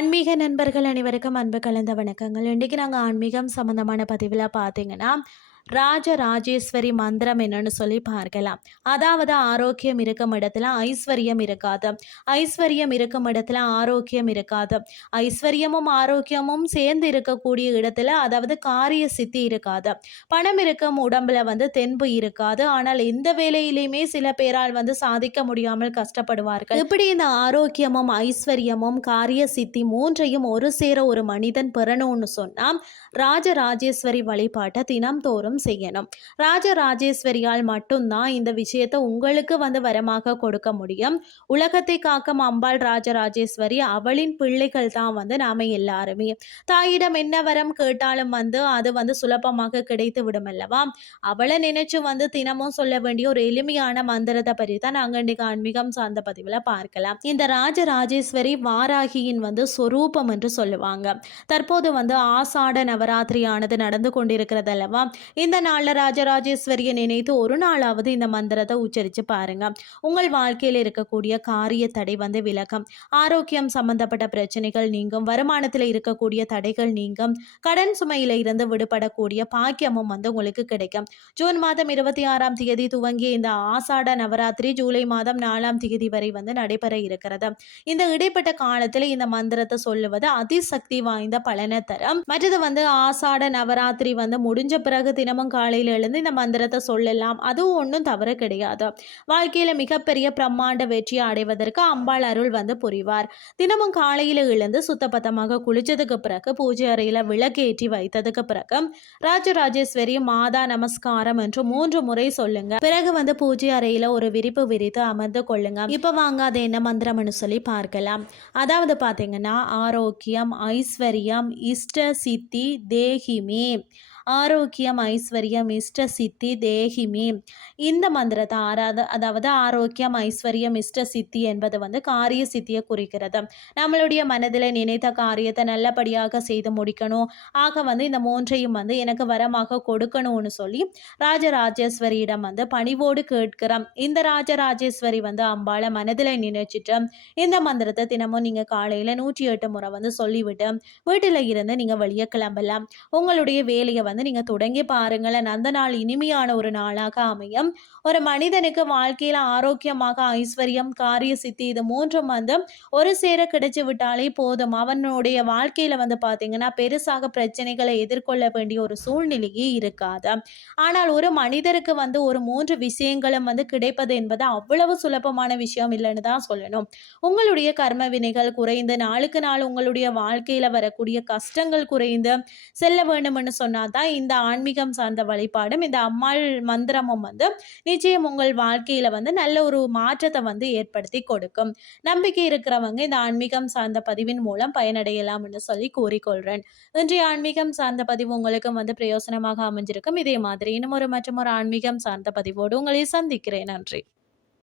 ஆன்மீக நண்பர்கள் அனைவருக்கும் அன்பு கலந்த வணக்கங்கள். இன்றைக்கி நாங்கள் ஆன்மீகம் சம்மந்தமான பதிவில் பார்த்தீங்கன்னா ராஜராஜேஸ்வரி மந்திரம் என்னன்னு சொல்லி பார்க்கலாம். அதாவது ஆரோக்கியம் இருக்கும் இடத்துல ஐஸ்வர்யம் இருக்காது. ஐஸ்வர்யம் இருக்கும் இடத்துல ஆரோக்கியம் இருக்காது. ஐஸ்வர்யமும் ஆரோக்கியமும் சேர்ந்து இருக்கக்கூடிய இடத்துல அதாவது காரிய சித்தி இருக்காது. பணம் இருக்கும் உடம்புல வந்து தென்பு இருக்காது. ஆனால் எந்த வேலையிலையுமே சில பேரால் வந்து சாதிக்க முடியாமல் கஷ்டப்படுவார்கள். இப்படி இந்த ஆரோக்கியமும் ஐஸ்வர்யமும் காரிய சித்தி மூன்றையும் ஒரு சேர ஒரு மனிதன் பெறணும்னு சொன்னால் ராஜராஜேஸ்வரி வழிபாட்டை தினம்தோறும் செய்யணும். ராஜராஜேஸ்வரியால் மட்டும்தான் இந்த விஷயத்தை உங்களுக்கு வந்து வரமாக கொடுக்க முடியும். உலகத்தை காக்கும் அம்பாள் ராஜராஜேஸ்வரி அவளின் பிள்ளைகள் தான் வந்து நாம எல்லாருமே. தாயிடம் என்ன வரம் கேட்டாலும் வந்து அது வந்து சுலபமாக கிடைத்து விடும் அல்லவா? அவளை நினைச்சு வந்து தினமும் சொல்ல வேண்டிய ஒரு எளிமையான மந்திரத்தை பற்றி தான் நாங்கள் இன்னைக்கு ஆன்மீகம் சார்ந்த பதிவில் பார்க்கலாம். இந்த ராஜராஜேஸ்வரி வாராகியின் வந்து சொரூபம் என்று சொல்லுவாங்க. தற்போது வந்து ஆசாட நவராத்திரியானது நடந்து கொண்டிருக்கிறது அல்லவா? இந்த நாளில் ராஜராஜேஸ்வரியை நினைத்து ஒரு நாளாவது இந்த மந்திரத்தை உச்சரித்து பாருங்க. உங்கள் வாழ்க்கையில் இருக்கக்கூடிய காரிய தடை வந்து விளக்கம் ஆரோக்கியம் சம்பந்தப்பட்ட பிரச்சனைகள் நீங்கும். வருமானத்தில் இருக்கக்கூடிய தடைகள் நீங்கும். கடன் சுமையில இருந்து விடுபடக்கூடிய பாக்கியமும் வந்து உங்களுக்கு கிடைக்கும். ஜூன் மாதம் இருபத்தி ஆறாம் தேதி துவங்கிய இந்த ஆசாட நவராத்திரி ஜூலை மாதம் நாலாம் தேதி வரை வந்து நடைபெற இருக்கிறது. இந்த இடைப்பட்ட காலத்தில் இந்த மந்திரத்தை சொல்லுவது அதிசக்தி வாய்ந்த பலனை தரும். மற்றது வந்து ஆசாட நவராத்திரி வந்து முடிஞ்ச பிறகு தினமும் காலையில் எழுந்து இந்த மந்திரத்தை சொல்லலாம். அதுவும் ஒன்றும் தவறு கிடையாது. வாழ்க்கையில் மிகப்பெரிய பிரம்மாண்ட வெற்றியை அடைவதற்கு அம்பாள் அருள் வந்து புரிவார். தினமும் காலையில் எழுந்து சுத்தபத்தமாக குளிச்சதுக்கு பிறகு பூஜை அறையில் விளக்கேற்றி வைத்ததுக்கு பிறகு ராஜராஜேஸ்வரி மாதா நமஸ்காரம் என்று மூன்று முறை சொல்லுங்க. பிறகு வந்து பூஜை அறையில் ஒரு விரிப்பு விரித்து அமர்ந்து கொள்ளுங்க. இப்போ வாங்க அது என்ன மந்திரம்னு சொல்லி பார்க்கலாம். அதாவது பார்த்தீங்கன்னா ஆரோக்கியம் ஐஸ்வர்யம் இஷ்ட சித்தி தேகிமே. ஆரோக்கியம் ஐஸ்வர்யம் இஷ்ட சித்தி தேகிமி. இந்த மந்திரத்தை ஆராத அதாவது ஆரோக்கியம் ஐஸ்வர்யம் இஷ்ட சித்தி என்பது வந்து காரிய சித்தியை குறிக்கிறது. நம்மளுடைய மனதில் நினைத்த காரியத்தை நல்லபடியாக செய்து முடிக்கணும். ஆக வந்து இந்த மூன்றையும் வந்து எனக்கு வரமாக கொடுக்கணும்னு சொல்லி ராஜராஜேஸ்வரியிடம் வந்து பணிவோடு கேட்கிறோம். இந்த ராஜராஜேஸ்வரி வந்து அம்பாளை மனதில் நினைச்சிட்டு இந்த மந்திரத்தை தினமும் நீங்கள் காலையில் நூற்றி எட்டு முறை வந்து சொல்லிவிட்டு வீட்டில் இருந்து நீங்கள் வெளியே கிளம்பலாம். உங்களுடைய வேலையை வந்து வந்து நீங்கள் தொடங்கி பாருங்களேன். அந்த நாள் இனிமையான ஒரு நாளாக அமையும். ஒரு மனிதனுக்கு வாழ்க்கையில் ஆரோக்கியமாக ஐஸ்வர்யம் காரிய சித்தி இது மூன்றும் வந்து ஒரு சேர கிடைச்சி விட்டாலே போதும். அவனுடைய வாழ்க்கையில் வந்து பார்த்தீங்கன்னா பெருசாக பிரச்சனைகளை எதிர்கொள்ள வேண்டிய ஒரு சூழ்நிலையே இருக்காது. ஆனால் ஒரு மனிதருக்கு வந்து ஒரு மூன்று விஷயங்களும் வந்து கிடைப்பது என்பது அவ்வளவு சுலபமான விஷயம் இல்லைன்னு தான் சொல்லணும். உங்களுடைய கர்ம வினைகள் குறைந்து நாளுக்கு நாள் உங்களுடைய வாழ்க்கையில் வரக்கூடிய கஷ்டங்கள் குறைந்து செல்ல வேண்டும்னு சொன்னால் தான் இந்த ஆன்மீகம் சார்ந்த வழிபாடும் இந்த அம்மாள் மந்திரமும் வந்து நிச்சயம் உங்கள் வாழ்க்கையில் வந்து நல்ல ஒரு மாற்றத்தை வந்து ஏற்படுத்தி கொடுக்கும். நம்பிக்கை இருக்கிறவங்க இந்த ஆன்மீகம் சார்ந்த பதிவின் மூலம் பயனடையலாம் என்று சொல்லி கூறிக்கொள்கிறேன் இன்றைய ஆன்மீகம் சார்ந்த பதிவு உங்களுக்கும் வந்து பிரயோசனமாக அமைஞ்சிருக்கும். இதே மாதிரி இன்னும் ஒரு மற்றும் ஒரு ஆன்மீகம் சார்ந்த பதிவோடு உங்களை சந்திக்கிறேன். நன்றி.